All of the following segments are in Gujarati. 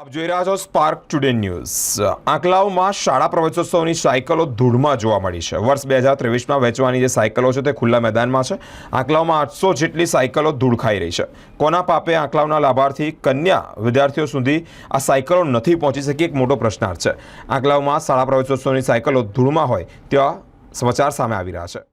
આપ જોઈ રહ્યા છો સ્પાર્ક ટુડે ન્યૂઝ। આંકલાવમાં શાળા પ્રવેશોત્સવની સાયકલો ધૂળમાં જોવા મળી છે। વર્ષ 2023માં વેચવાની જે સાયકલો છે તે ખુલ્લા મેદાનમાં છે। આંકલાવમાં 800 જેટલી સાયકલો ધૂળ ખાઈ રહી છે। કોના પાપે આંકલાવના લાભાર્થી કન્યા વિદ્યાર્થીઓ સુધી આ સાયકલો નથી પહોંચી શકી, એક મોટો પ્રશ્નાર્થ છે। આંકલાવમાં શાળા પ્રવેશોત્સવની સાયકલો ધૂળમાં હોય તેવા સમાચાર સામે આવી રહ્યા છે।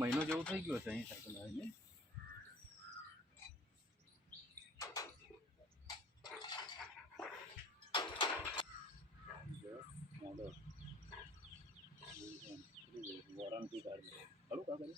મહિનો જેવું થઈ ગયો છે અહીં સાયકલ આવીને। વોરંટી કાર્ડ ખરું કાગળ?